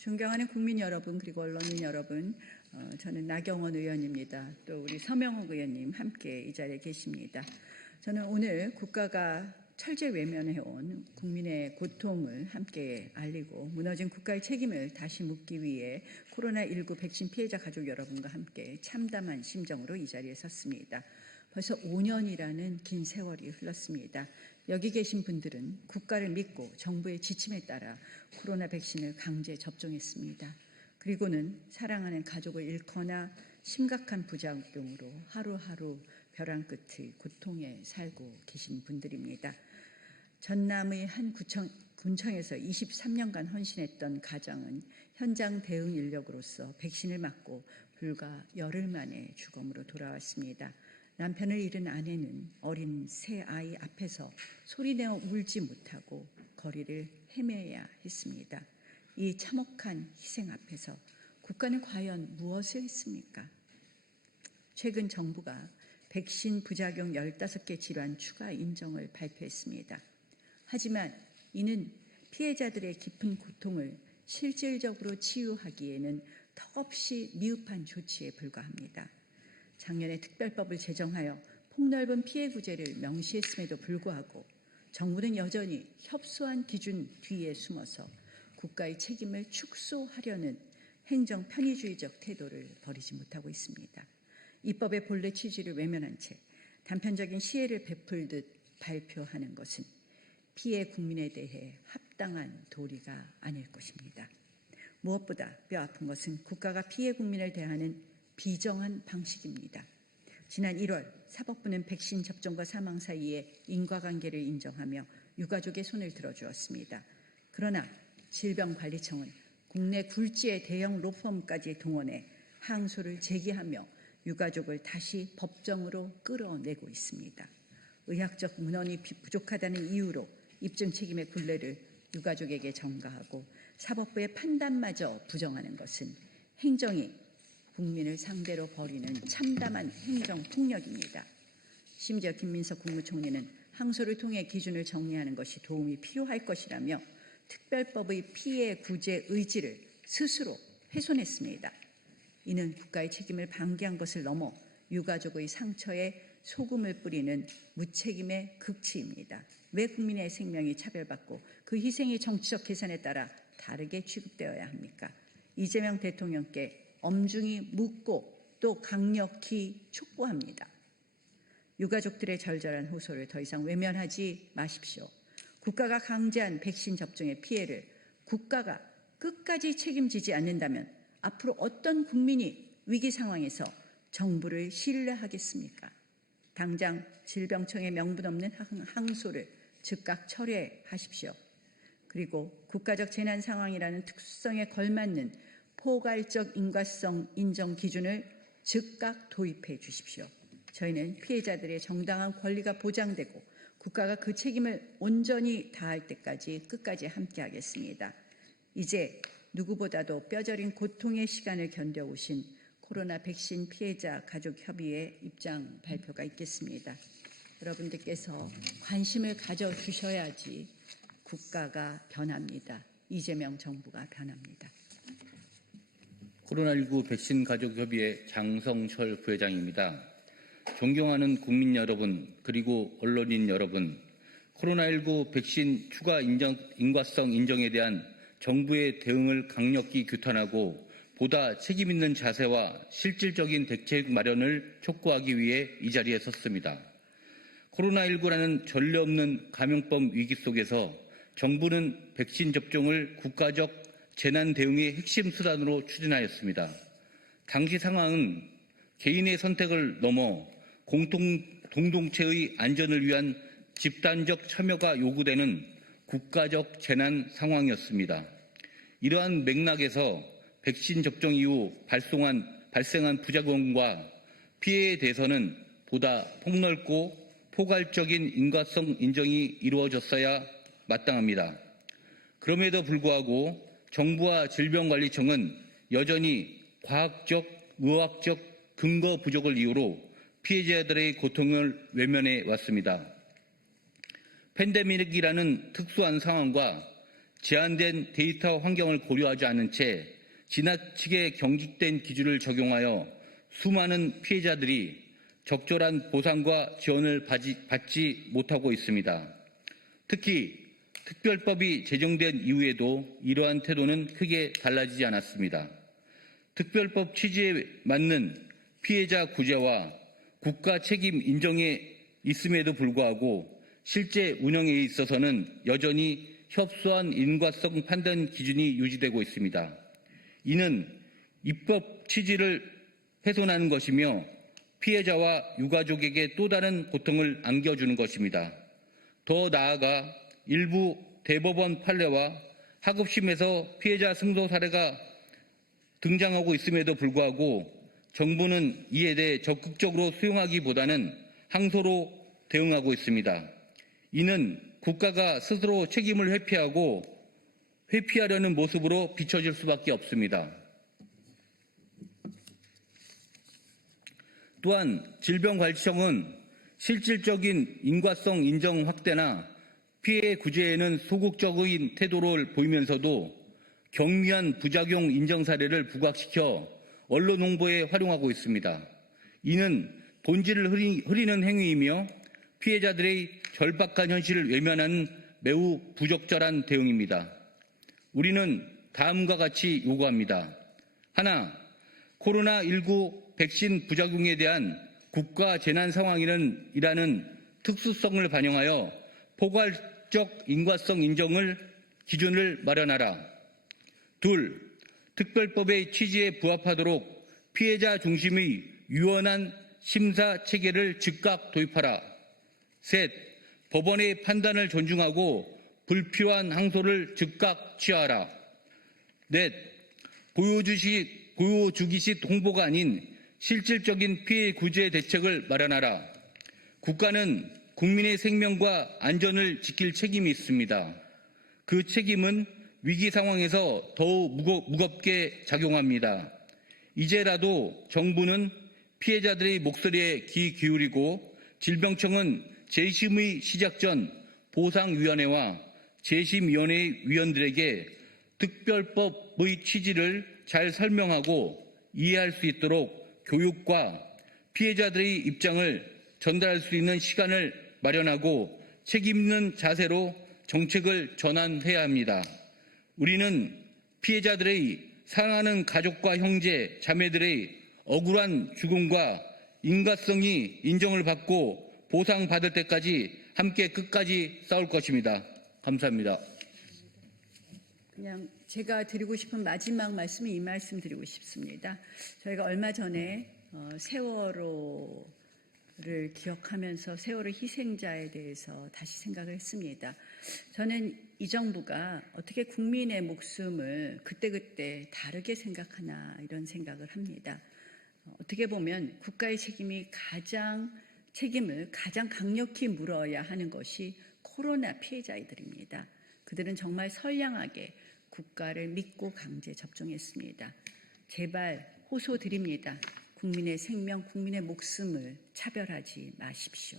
존경하는 국민 여러분, 그리고 언론인 여러분, 저는 나경원 의원입니다. 또 우리 서명옥 의원님 함께 이 자리에 계십니다. 저는 오늘 국가가 철제 외면해온 국민의 고통을 함께 알리고 무너진 국가의 책임을 다시 묻기 위해 코로나19 백신 피해자 가족 여러분과 함께 참담한 심정으로 이 자리에 섰습니다. 벌써 5년이라는 긴 세월이 흘렀습니다. 여기 계신 분들은 국가를 믿고 정부의 지침에 따라 코로나 백신을 강제 접종했습니다. 그리고는 사랑하는 가족을 잃거나 심각한 부작용으로 하루하루 벼랑 끝의 고통에 살고 계신 분들입니다. 전남의 한 군청에서 23년간 헌신했던 가장은 현장 대응 인력으로서 백신을 맞고 불과 열흘 만에 죽음으로 돌아왔습니다. 남편을 잃은 아내는 어린 새 아이 앞에서 소리내어 울지 못하고 거리를 헤매야 했습니다. 이 참혹한 희생 앞에서 국가는 과연 무엇을 했습니까? 최근 정부가 백신 부작용 15개 질환 추가 인정을 발표했습니다. 하지만 이는 피해자들의 깊은 고통을 실질적으로 치유하기에는 턱없이 미흡한 조치에 불과합니다. 작년에 특별법을 제정하여 폭넓은 피해 구제를 명시했음에도 불구하고 정부는 여전히 협소한 기준 뒤에 숨어서 국가의 책임을 축소하려는 행정 편의주의적 태도를 버리지 못하고 있습니다. 입법의 본래 취지를 외면한 채 단편적인 시혜를 베풀듯 발표하는 것은 피해 국민에 대해 합당한 도리가 아닐 것입니다. 무엇보다 뼈아픈 것은 국가가 피해 국민을 대하는 비정한 방식입니다. 지난 1월 사법부는 백신 접종과 사망 사이에 인과관계를 인정하며 유가족의 손을 들어주었습니다. 그러나 질병관리청은 국내 굴지의 대형 로펌까지 동원해 항소를 제기하며 유가족을 다시 법정으로 끌어내고 있습니다. 의학적 문헌이 부족하다는 이유로 입증 책임의 굴레를 유가족에게 전가하고 사법부의 판단마저 부정하는 것은 행정이 국민을 상대로 벌이는 참담한 행정폭력입니다. 심지어 김민석 국무총리는 항소를 통해 기준을 정리하는 것이 도움이 필요할 것이라며 특별법의 피해 구제 의지를 스스로 훼손했습니다. 이는 국가의 책임을 방기한 것을 넘어 유가족의 상처에 소금을 뿌리는 무책임의 극치입니다. 왜 국민의 생명이 차별받고 그 희생이 정치적 계산에 따라 다르게 취급되어야 합니까? 이재명 대통령께 엄중히 묻고 또 강력히 촉구합니다. 유가족들의 절절한 호소를 더 이상 외면하지 마십시오. 국가가 강제한 백신 접종의 피해를 국가가 끝까지 책임지지 않는다면 앞으로 어떤 국민이 위기 상황에서 정부를 신뢰하겠습니까? 당장 질병청의 명분 없는 항소를 즉각 철회하십시오. 그리고 국가적 재난 상황이라는 특수성에 걸맞는 포괄적 인과성 인정 기준을 즉각 도입해 주십시오. 저희는 피해자들의 정당한 권리가 보장되고 국가가 그 책임을 온전히 다할 때까지 끝까지 함께하겠습니다. 이제 누구보다도 뼈저린 고통의 시간을 견뎌오신 코로나 백신 피해자 가족협의회 입장 발표가 있겠습니다. 여러분들께서 관심을 가져주셔야지 국가가 변합니다. 이재명 정부가 변합니다. 코로나19 백신 가족협의회 장성철 부회장입니다. 존경하는 국민 여러분, 그리고 언론인 여러분, 코로나19 백신 추가 인과성 인정에 대한 정부의 대응을 강력히 규탄하고 보다 책임있는 자세와 실질적인 대책 마련을 촉구하기 위해 이 자리에 섰습니다. 코로나19라는 전례 없는 감염병 위기 속에서 정부는 백신 접종을 국가적 재난 대응의 핵심 수단으로 추진하였습니다. 당시 상황은 개인의 선택을 넘어 공동체의 안전을 위한 집단적 참여가 요구되는 국가적 재난 상황이었습니다. 이러한 맥락에서 백신 접종 이후 발생한 부작용과 피해에 대해서는 보다 폭넓고 포괄적인 인과성 인정이 이루어졌어야 마땅합니다. 그럼에도 불구하고 정부와 질병관리청은 여전히 과학적, 의학적 근거 부족을 이유로 피해자들의 고통을 외면해 왔습니다. 팬데믹이라는 특수한 상황과 제한된 데이터 환경을 고려하지 않은 채 지나치게 경직된 기준을 적용하여 수많은 피해자들이 적절한 보상과 지원을 받지 못하고 있습니다. 특히 특별법이 제정된 이후에도 이러한 태도는 크게 달라지지 않았습니다. 특별법 취지에 맞는 피해자 구제와 국가 책임 인정에 있음에도 불구하고 실제 운영에 있어서는 여전히 협소한 인과성 판단 기준이 유지되고 있습니다. 이는 입법 취지를 훼손하는 것이며 피해자와 유가족에게 또 다른 고통을 안겨주는 것입니다. 더 나아가 일부 대법원 판례와 하급심에서 피해자 승소 사례가 등장하고 있음에도 불구하고 정부는 이에 대해 적극적으로 수용하기보다는 항소로 대응하고 있습니다. 이는 국가가 스스로 책임을 회피하려는 모습으로 비춰질 수밖에 없습니다. 또한 질병관리청은 실질적인 인과성 인정 확대나 피해 구제에는 소극적인 태도를 보이면서도 경미한 부작용 인정 사례를 부각시켜 언론 홍보에 활용하고 있습니다. 이는 본질을 흐리는 행위이며 피해자들의 절박한 현실을 외면하는 매우 부적절한 대응입니다. 우리는 다음과 같이 요구합니다. 하나, 코로나19 백신 부작용에 대한 국가 재난 상황이라는 특수성을 반영하여 포괄적 인과성 인정을 기준을 마련하라. 둘, 특별법의 취지에 부합하도록 피해자 중심의 유연한 심사 체계를 즉각 도입하라. 셋, 법원의 판단을 존중하고 불필요한 항소를 즉각 취하하라. 넷, 보여주기식 홍보가 아닌 실질적인 피해 구제 대책을 마련하라. 국가는 국민의 생명과 안전을 지킬 책임이 있습니다. 그 책임은 위기 상황에서 더욱 무겁게 작용합니다. 이제라도 정부는 피해자들의 목소리에 귀 기울이고 질병청은 재심의 시작 전 보상위원회와 재심위원회 위원들에게 특별법의 취지를 잘 설명하고 이해할 수 있도록 교육과 피해자들의 입장을 전달할 수 있는 시간을 마련하고 책임있는 자세로 정책을 전환해야 합니다. 우리는 피해자들의 사랑하는 가족과 형제, 자매들의 억울한 죽음과 인과성이 인정을 받고 보상받을 때까지 함께 끝까지 싸울 것입니다. 감사합니다. 그냥 제가 드리고 싶은 마지막 말씀은 이 말씀 드리고 싶습니다. 저희가 얼마 전에 세월호를 기억하면서 세월호 희생자에 대해서 다시 생각을 했습니다. 저는 이 정부가 어떻게 국민의 목숨을 그때그때 다르게 생각하나 이런 생각을 합니다. 어떻게 보면 국가의 책임을 가장 강력히 물어야 하는 것이 코로나 피해자들입니다. 그들은 정말 선량하게 국가를 믿고 강제 접종했습니다. 제발 호소드립니다. 국민의 생명, 국민의 목숨을 차별하지 마십시오.